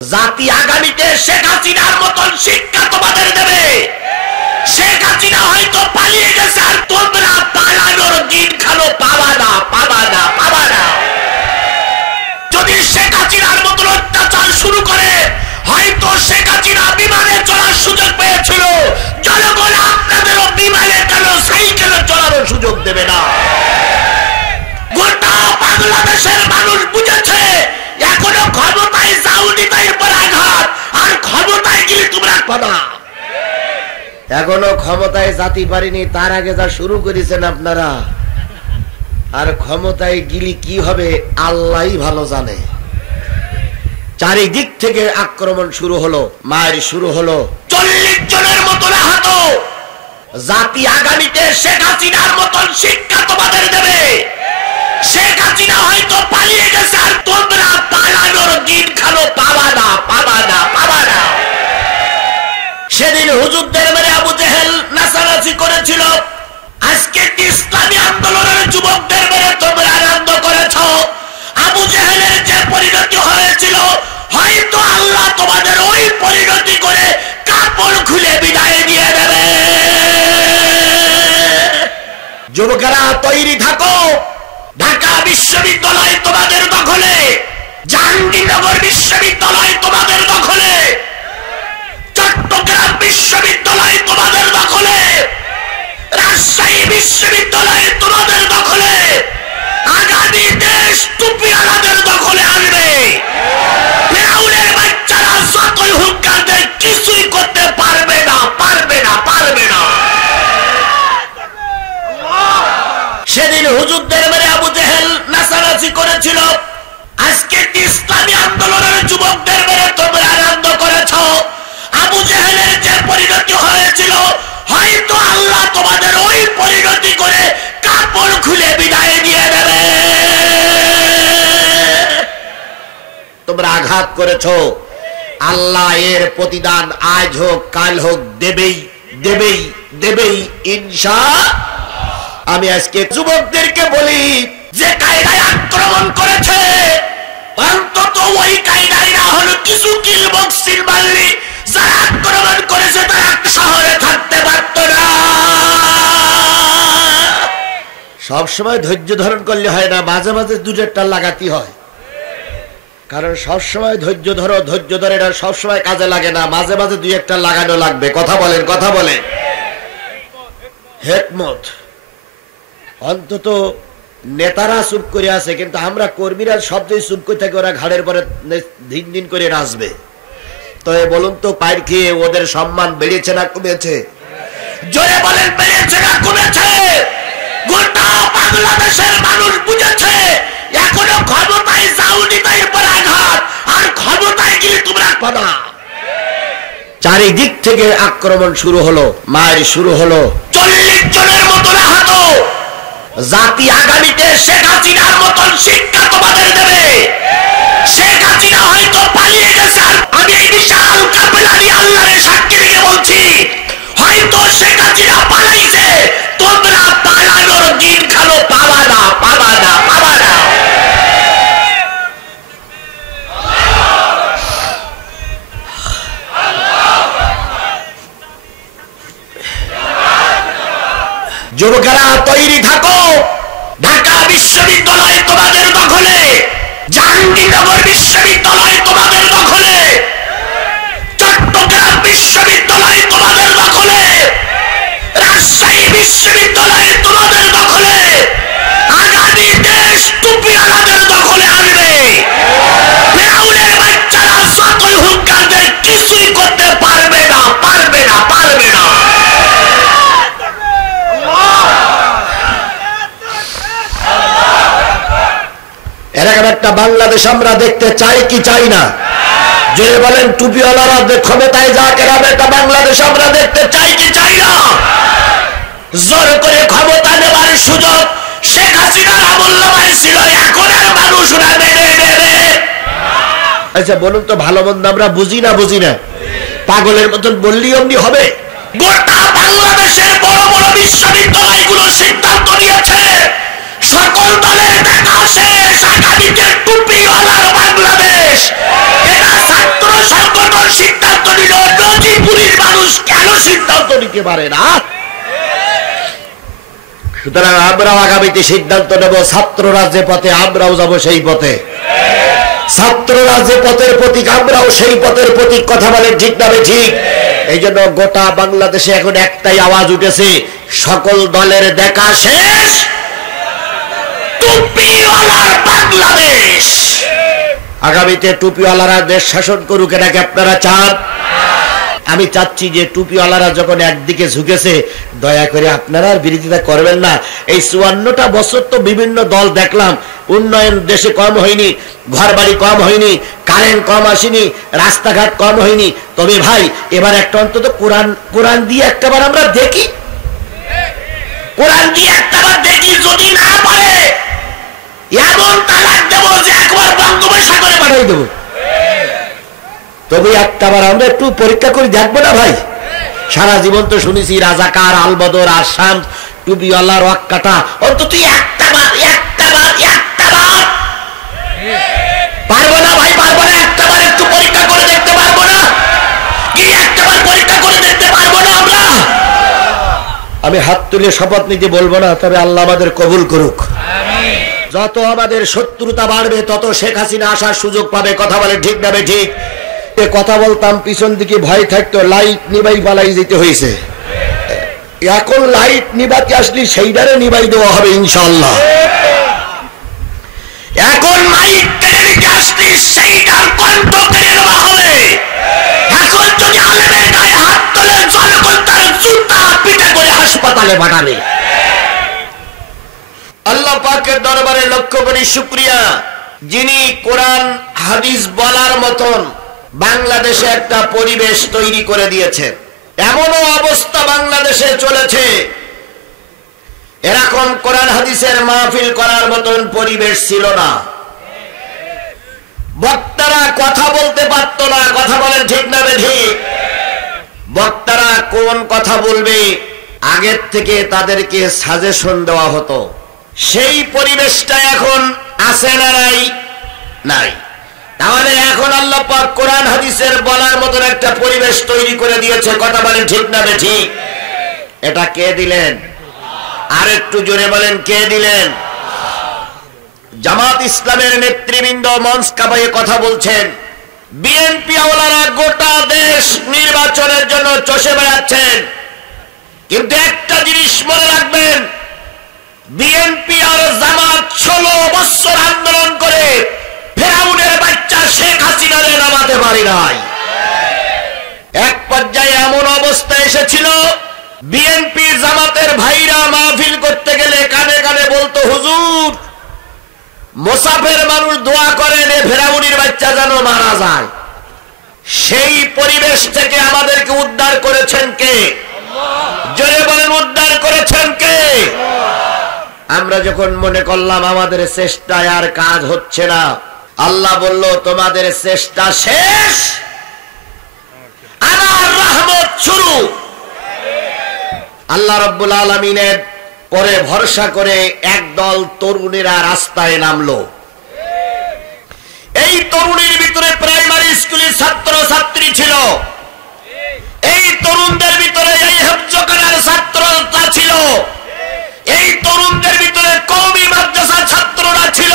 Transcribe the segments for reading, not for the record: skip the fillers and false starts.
জাতি আগামীতে শেখ হাসিনার মতন শিক্ষা তোমাদের দেবে। শেখ হাসিনা হয়তো পালিয়ে গেছে, আর তোমরা পালানোর দিন খালো পাবা না, পাবা না, পাবা না। যদি শেখ হাসিনার মতন অত্যাচার শুরু করে, হয়তো শেখ হাসিনা বিমানে চলার সুযোগ পেয়েছিল, জনগণ আপনাদেরও বিমানে কেন সাইকেলে চলার সুযোগ দেবে না। গোটা বাংলাদেশের মানুষ বুঝেছে এখনো ক্ষমতায় যাওনি, তাই পর আঘাত, আর ক্ষমতায় গিয়ে তোমরা পাবা। এখনো ক্ষমতায় জাতি পারিনি, তার আগে যা শুরু করেছেন আপনারা, আর ক্ষমতায় গিলি কি হবে আল্লাহই ভালো জানে। চারিদিক থেকে আক্রমণ শুরু হলো, মায়ের শুরু হলো। 40 জনের মতন আহত। জাতি আগামীতে শেখ হাসিনার মতন শিক্ষা তোমাদের দেবে। শেখ হাসিনা হয়তো পালিয়ে গেছে, আর তোমরা পালানোর দিন খালো পাবা না, পাবা না, পাবা না। সেদিন হুজুরদের মেরে আবু জেহেল নাচানাচি করেছিল, আজকে ইসলামী আন্দোলনের যুবকদের মেরে তোমরা আনন্দ করেছ। আবু জেহেলের যে পরিণতি হয়েছিল, হয়তো আল্লাহ তোমাদের ওই পরিণতি করে কাপড় খুলে বিদায় দিয়ে দেবে। যুবকেরা তৈরি থাকো। ঢাকা বিশ্ববিদ্যালয় তোমাদের দখলে, জাহাঙ্গীরনগর বিশ্ববিদ্যালয় তোমাদের দখলে, চট্টগ্রাম বিশ্ববিদ্যালয় তোমাদের দখলে, রাজশাহী বিশ্ববিদ্যালয় তোমাদের দখলে। আগামী দেশ টুপিওয়ালাদের দখলে আসবে। ফিরাউনের বাচ্চারা যতই হুঙ্কার দেয় কিছুই করতে পারবে না, পারবে না, পারবে না। সেদিন হুজুরদের মেরে আবু জেহেল নাচানাচি করেছিল, আজকে ইসলামী আন্দোলনের যুবকদের মেরে তোমরা আনন্দ করেছ। আবু জেহেলের যে পরিণতি হয়েছিল, হয়তো আল্লাহ তোমাদের ওই পরিণতি করে কাপড় খুলে বিদায় দিয়ে দেবে। তোমরা আঘাত করেছ, আল্লাহ এর প্রতিদান আজ হোক কাল হোক দেবেই, দেবেই, দেবেই ইনশাআল্লাহ। আমি আজকে যুবকদেরকে বলি, যে কায়দায় আক্রমণ করেছে, অন্তত ওই কায়দায় না হলো কিছু কিল বক্সিল মারলি, যারা আক্রমণ করেছে তারা শহরে থাকতে পারত না। সবসময় ধৈর্য ধারণ করলে হয় না, মাঝে মাঝে দুটো লাগাতে হয়। কারণ সবসময় ধৈর্য ধরো, ধৈর্য ধরে এটা সবসময় কাজে লাগে না, মাঝে মাঝে দুই একটা লাগানো লাগবে। কথা বলেন, কথা বলেন। হেকমত। অন্তত নেতারা চুপ করে আছে, কিন্তু আমরা কর্মীরা সবচেয়ে চুপ করে থাকি, ওরা ঘাড়ের পরে দিন দিন করে নাচবে। তো বলুন তো, পায়ের খেয়ে ওদের সম্মান বেড়েছে না কমেছে? জোরে বলেন, বেড়েছে না কমেছে? গোটা বাংলাদেশের মানুষ বুঝেছে এখনো ক্ষমতায় যাওনি, তাই পর আঘাত, আর ক্ষমতায় গিয়ে তোমরা পাবা। চারিদিক থেকে আক্রমণ শুরু হলো, মায়ের শুরু হলো। 40 জনের মতন আহত। জাতি আগামীতে শেখ হাসিনার মতন শিক্ষা তোমাদের দেবে। শেখ হাসিনা হয়তো পালিয়ে গেছে, আর আমি এই বিশাল কাফেলা নিয়ে আল্লাহর সাক্ষী রেখে বলছি, হয়তো শেখ হাসিনা পালাইছে, তোমরা পালানোর দিন খালো পাবা না, পাবা না, পাবা না। যুবকেরা তৈরি থাকো। ঢাকা বিশ্ববিদ্যালয় তোমাদের দখলে, জাহাঙ্গীরনগর বিশ্ববিদ্যালয় তোমাদের দখলে, চট্টগ্রাম বিশ্ববিদ্যালয় তোমাদের দখলে, রাজশাহী বিশ্ববিদ্যালয় তোমাদের দখলে। আগামী দেশ টুপিওয়ালাদের দখলে আসবে। ফিরাউনের বাচ্চারা যতই হুঙ্কার দেয় কিছুই করতে পারবে না, পারবে না, পারবে না। এরকম একটা বাংলাদেশ আমরা দেখতে চাই কি চাই না? যে বলেন টুপিওয়ালারা ক্ষমতায় যাক, এরকম একটা বাংলাদেশ আমরা দেখতে চাই কি চাই না? জোর করে ক্ষমতা নেবার সুযোগ শেখ হাসিনার আমল্লামায় ছিল, এখন আর মানুষ না মেনে নেবে। আচ্ছা বলুন তো, ভালো মন্দ আমরা বুঝি না, বুঝি না? পাগলের মতন বললি অমনি হবে? গোটা বাংলাদেশের বড় বড় বিশ্ববিদ্যালয়গুলো সিদ্ধান্ত নিয়েছে সকল দলের দেখা শেষ, আগামীতে টুপিওয়ালার বাংলাদেশ। এটা ছাত্র সংগঠন সিদ্ধান্ত নিল, নজিপুরের মানুষ কেন সিদ্ধান্ত নিতে পারে না? সুতরাং আমরাও আগামীতে সিদ্ধান্ত নেব, ছাত্ররা যে পথে আমরাও যাব সেই পথে। ছাত্ররা যে পথের প্রতীক আমরাও সেই পথের প্রতীক। কথা বলেন ঠিক না ঠিক? এই জন্য গোটা বাংলাদেশে এখন একটাই আওয়াজ উঠেছে, সকল দলের দেখা শেষ, টুপিওয়ালার বাংলাদেশ। আগামীতে টুপিওয়ালারা দেশ শাসন করুক, এটাকে আপনারা চান? আমি চাচ্ছি যে টুপিওয়ালারা যখন একদিকে ঝুঁকেছে, দয়া করে আপনারা আর বিরোধিতা করবেন না। এই 54টা বছর তো বিভিন্ন দল দেখলাম, উন্নয়ন দেশে কম হয়নি, ঘর বাড়ি কম হয়নি, কারেন্ট কম আসেনি, রাস্তাঘাট কম হয়নি। তবে ভাই এবার একটা অন্তত কোরআন দিয়ে একটাবার আমরা দেখি, কোরআন দিয়ে একটাবার দেখি। যদি না পারে এমন তালাক দেবো যে একবার বঙ্গোপসাগরে পাঠাই দেবো। তবে একটাবার আমরা একটু পরীক্ষা করে দেখবো না ভাই? সারা জীবন তো শুনেছি রাজাকার, আলবদর, আসাম, টুপিওয়ালা, রক কাটা। অন্তত একটাবার পারবো না ভাই, পারবো না? একটাবার একটু পরীক্ষা করে দেখতে পারবো না কি? একটাবার পরীক্ষা করে দেখতে পারবো না আমরা? আমি হাত তুলে শপথ নিতে বলবো না, তবে আল্লাহ আমাদের কবুল করুক। যত আমাদের শত্রুতা বাড়বে তত শেখ হাসিনা আসার সুযোগ পাবে। কথা বলে ঠিক না ঠিক? কথা বলতাম, পিছন দিকে ভয় থাকতো, লাইট নিবাই পালাই যেতে হয়েছে। এখন লাইট নিবাতে আসলে সেইটারে নিবাই দেওয়া হবে ইনশাআল্লাহ। এখন মাইক কেড়ে নিতে আসলে সেইটার কণ্ঠ কেড়ে নেওয়া হবে। এখন যদি আলেমের গায়ে হাত তোলে, জনগণ তার জুতা পিটা করে হাসপাতালে পাঠাবে। আল্লাহ পাকের দরবারে লক্ষ্য করি শুকরিয়া, যিনি কোরআন হাদিস বলার মতন বাংলাদেশে একটা পরিবেশ তৈরি করে দিয়েছে। এমনও অবস্থা বাংলাদেশে চলেছে, এরকম কোরআন হাদিসের মাহফিল করার মতন পরিবেশ ছিল না। বক্তারা কথা বলতে পারত না। কথা বলেন ঠিক না ঠিক? বক্তারা কোন কথা বলবে আগের থেকে তাদেরকে সাজেশন দেওয়া হতো। সেই পরিবেশটা এখন আছে না নাই? নাই। তাহলে এখন আল্লাহ পাক কোরআন হাদিসের বলার মতন একটা পরিবেশ তৈরি করে দিয়েছে। কথা বলেন ঠিক না ঠিক? এটা কে দিলেন? আর একটু জোরে বলেন, কে দিলেন? জামাত ইসলামের নেতৃবৃন্দ মঞ্চ কাঁপিয়ে কথা বলছেন। বিএনপি আওলারা গোটা দেশ নির্বাচনের জন্য চষে বেড়াচ্ছেন, কিন্তু একটা জিনিস মনে রাখবেন, বিএনপি আর জামাত 16 বছর আন্দোলন করে ফেরাউনের বাচ্চা শেখ হাসিনারে নামাতে পারি নাই। এক পর্যায়ে এমন অবস্থা এসেছিল, বিএনপি জামাতের ভাইরা মাহফিল করতে গেলে কানে কানে বলতো, হুজুর মোসাফের মানুষ দোয়া করেন এ ফেরাউনের বাচ্চা যেন মারা যায়। সেই পরিবেশ থেকে আমাদেরকে উদ্ধার করেছেন কে? জোরে বলেন, উদ্ধার করেছেন কে? আমরা যখন মনে করলাম আমাদের চেষ্টায় আর কাজ হচ্ছে না, আল্লাহ বলল তোমাদের চেষ্টা শেষ, আমার রহমত শুরু। আল্লাহ রাব্বুল আলামিনের পরে ভরসা করে একদল তরুণেরা রাস্তায় নামলো। এই তরুণের ভিতরে প্রাইমারি স্কুলের ছাত্র ছাত্রী ছিল, এই তরুণদের ভিতরে এই হিফজ করার ছাত্ররা ছিল, এই তরুণদের ভিতরে কওমি মাদ্রাসার ছাত্ররা ছিল,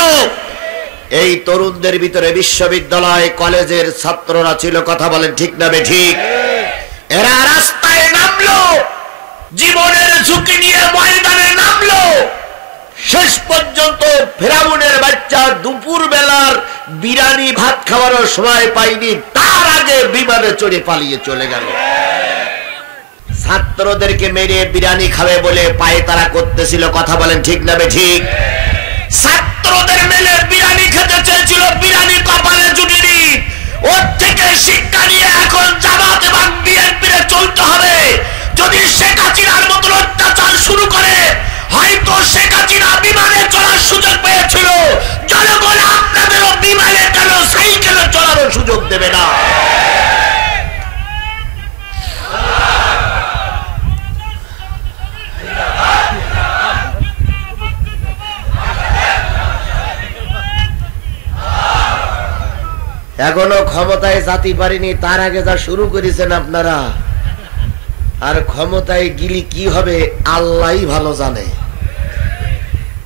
এই তরুণদের ভিতরে বিশ্ববিদ্যালয় কলেজের ছাত্ররা ছিল। কথা বলেন ঠিক না ঠিক? এরা রাস্তায় নামলো, জীবনের ঝুঁকি নিয়ে ময়দানে নামলো। শেষ পর্যন্ত ফেরাউনের বাচ্চা দুপুর বেলার বিরিয়ানি ভাত খাওয়ার সময় পাইনি, তার আগে বিমানে চড়ে পালিয়ে চলে গেল। ছাত্রদেরকে মেরে বিরিয়ানি খাবে বলে পায়ে তারা করতেছিল। কথা বলেন ঠিক না ঠিক? ছাত্রদের মেলে বিরিয়ানি খেতে চেয়েছিল, বিরিয়ানি কপালে জুটিনি। ওর থেকে শিক্ষা নিয়ে এখন জামাত এবং বিএনপির চলতে হবে। যদি শেখ হাসিনার মতো অত্যাচার শুরু করে, হয়তো শেখ হাসিনা বিমানে চলার সুযোগ পেয়েছিল, জনগণ আপনাদেরও বিমানে কেন সাইকেলে চলারও সুযোগ দেবে না। এখনো ক্ষমতায় জাতি পারেনি, তার আগে যা শুরু করেছেন আপনারা, আর ক্ষমতায় গিলি কি হবে আল্লাহই ভালো জানে।